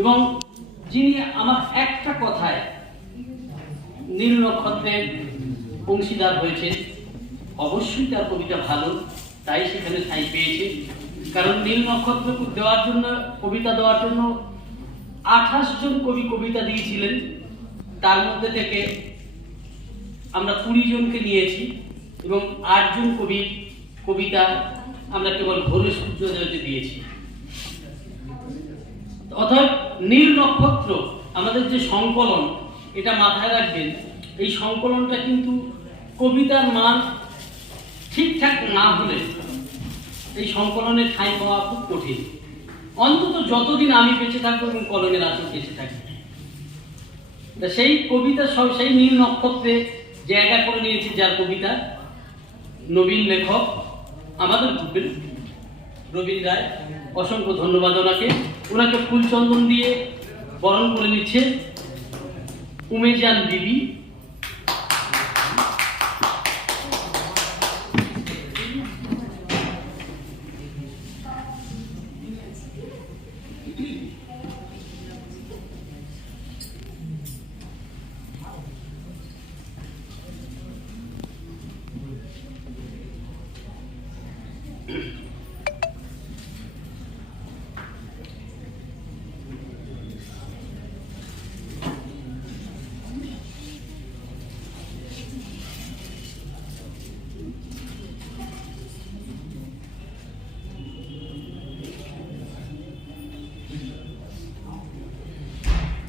এবং যিনি আমার একটা কথায় নীল নক্ষত্রের অংশীদার হয়েছেন, অবশ্যই তার কবিতা ভালো, তাই সেখানে ঠাঁই পেয়েছে। কারণ নীল নক্ষত্র দেওয়ার জন্য, কবিতা দেওয়ার জন্য 28 জন কবি কবিতা দিয়েছিলেন। তার মধ্যে থেকে আমরা 20 জনকে নিয়েছি এবং 8 জন কবির কবিতা আমরা কেবল ভোরের সূর্যোদয়তে দিয়েছি। অর্থাৎ নীল নক্ষত্র আমাদের যে সংকলন, এটা মাথায় রাখবেন, এই সংকলনটা কিন্তু কবিতার মান ঠিকঠাক না হলে এই সংকলনের ঠাঁই পাওয়া খুব কঠিন। অন্তত যতদিন আমি বেঁচে থাকবো এবং কলমের আঁচল বেঁচে থাকবে, সেই কবিতা সেই নীল নক্ষত্রে জায়গা করে নিয়েছে যার কবিতা, নবীন লেখক আমাদের গ্রুপের রবীন রায়। অসংখ্য ধন্যবাদ ওনাকে। ওনাকে ফুলচন্দন দিয়ে বরণ করে নিচ্ছে উমেজান বিবি।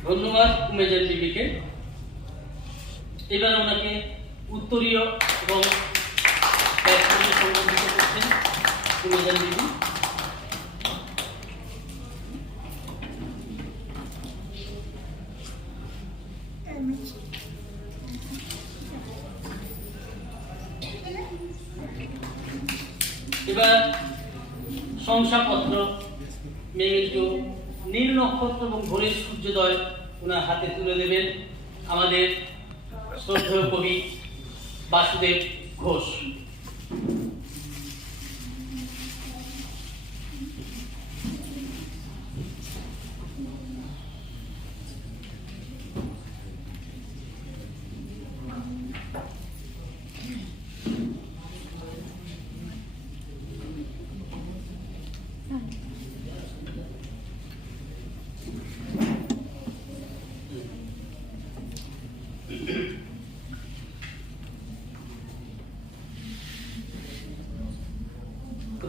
ধন্যবাদ উমেজান বিবিকে। এবার ওনাকে উত্তরীয় এবং সম্বোধিত করছেন উমেজান বিবি। এবার শংসাপত্র, মেমেন্টো, নীল নক্ষত্র এবং ভোরের সূর্যোদয় ওনার হাতে তুলে দেবেন আমাদের শ্রদ্ধেয় কবি বাসুদেব ঘোষ।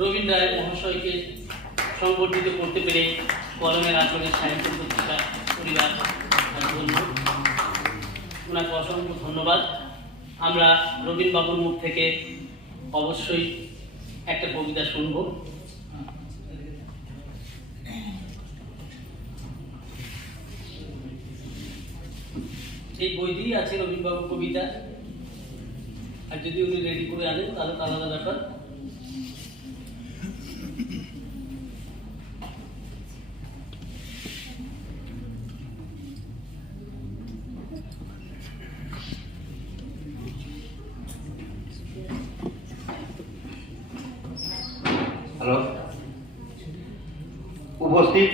রবীন রায় মহাশয়কে সংবর্ধিত করতে পেরে কলমের আঁচলের সাহিত্য পত্রিকা পরিবার বন্ধু, ওনাকে অসংখ্য ধন্যবাদ। আমরা রবীন বাবুর মুখ থেকে অবশ্যই একটা কবিতা শুনব। এই বইতেই আছে রবীন বাবুর কবিতা, আর যদি উনি রেডি করে আনেন তাহলে আলাদা ব্যাপার। হ্যালো, উপস্থিত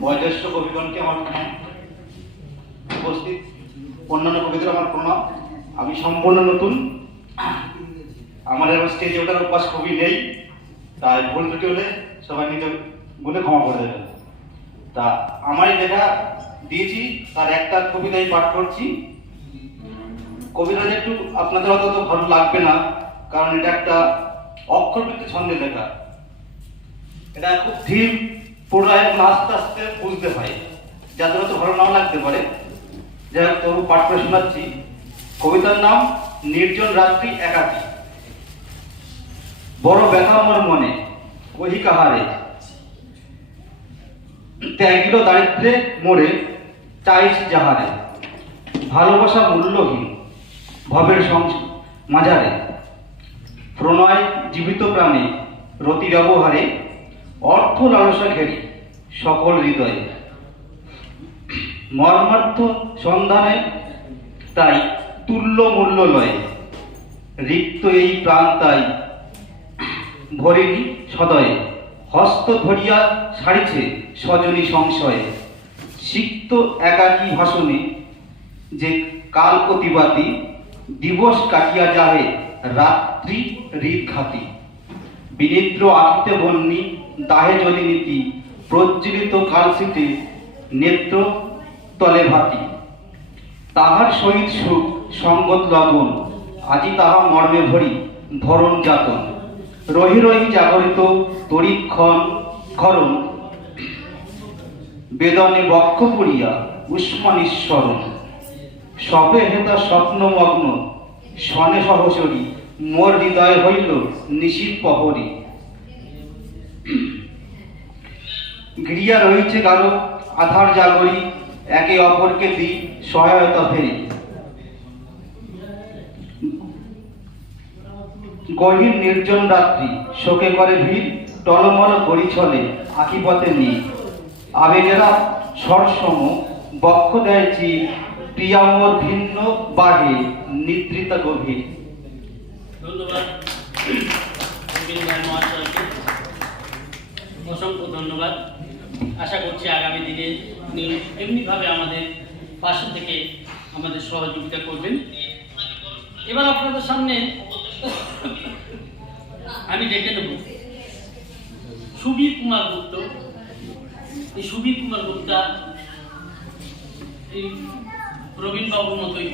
বয়োজ্যেষ্ঠ কবিগণকে আমার প্রণাম, উপস্থিত অন্যান্য কবিদের আমার প্রণাম। আমি সম্পূর্ণ নতুন, আমার স্টেজে ওঠার অভ্যাস খুবই নেই, তাই ভুল ত্রুটি হলে সবাই নিজে বলে ক্ষমা করে দেবেন। তা আমারই লেখা দিয়েছি, তার একটা কবিতাই পাঠ করছি। কবিতাটা একটু আপনাদের অত ভালো লাগবে না, কারণ এটা একটা অক্ষরবৃত্ত ছন্দে লেখা। এটা খুব ধীর পুরায় আস্তে আস্তে বুঝতে হয়, যাদের তো ভালো নাও লাগতে পারে। যাই হোক, তবু পাঠ করে শোনাচ্ছি। কবিতার নাম নির্জন রাত্রি একাকী। বড় ব্যথা আমার মনে, কহি কাহারে, ত্যাগিল দারিদ্রে মোড়ে, চাইছি যাহারে। ভালোবাসা মূল্যহীন ভবের মাঝারে, প্রণয় জীবিত প্রাণে রতি ব্যবহারে, অর্থ লালসা ঘেরি সকল হৃদয়ে। মর্মার্থ সন্ধানে তাই তুল্য মূল্য লয়, রিক্ত এই প্রাণ তাই ভরিনি সদয়ে। হস্ত ধরিয়া সারিছে স্বজনী সংশয়ে, সিক্ত একাকী ভাষণে যে কাল অতিবাতি দিবস কাটিয়া যাহে রাত্রি হৃদঘাতী বিনিদ্র আখিতে বন্যী দাহে যদি নীতি প্রজ্বলিত কালশীতে নেত্র তলে ভাতি তাহার সহিত সুখ সঙ্গত লগন আজি তাহা মর্মে ভরি ধরণ যাতন রহি রহি জাগরিত তরিক্ষণ খরণ বেদনে বক্ষ পুরিয়া উষ্মানিস্মরণ সবে হেতা স্বপ্নমগ্ন শনে সহচরী মোর হৃদয় হইল নিশীত প্রহরী গৃহা রয়েছে কারো আধার জাগরি একে অপরকে দিই সহায়তা ফেরি গহীন নির্জন রাত্রি শোকে করে ভিড় টলমল পরিছলে আখিপথে নিয়ে আবেগেরা সরসম বক্ষ দেয় চির প্রিয়ামোর ভিন্ন বাহে নিদ্রিতা গভীর। ধন্যবাদ প্রবীণ ভাই মহাশয়কে, অসংখ্য ধন্যবাদ। আশা করছি আগামী দিনে উনি এমনিভাবে আমাদের পাশে থেকে আমাদের সহযোগিতা করবেন। এবার আপনাদের সামনে আমি ডেকে নেব সুবীর কুমার গুপ্ত। এই সুবীর কুমার গুপ্তা এই প্রবীণ বাবুর মতোই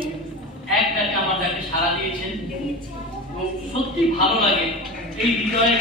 এক ডাকে আমার ডাকে সাড়া দিয়েছেন এবং সত্যি ভালো লাগে এই হৃদয়ের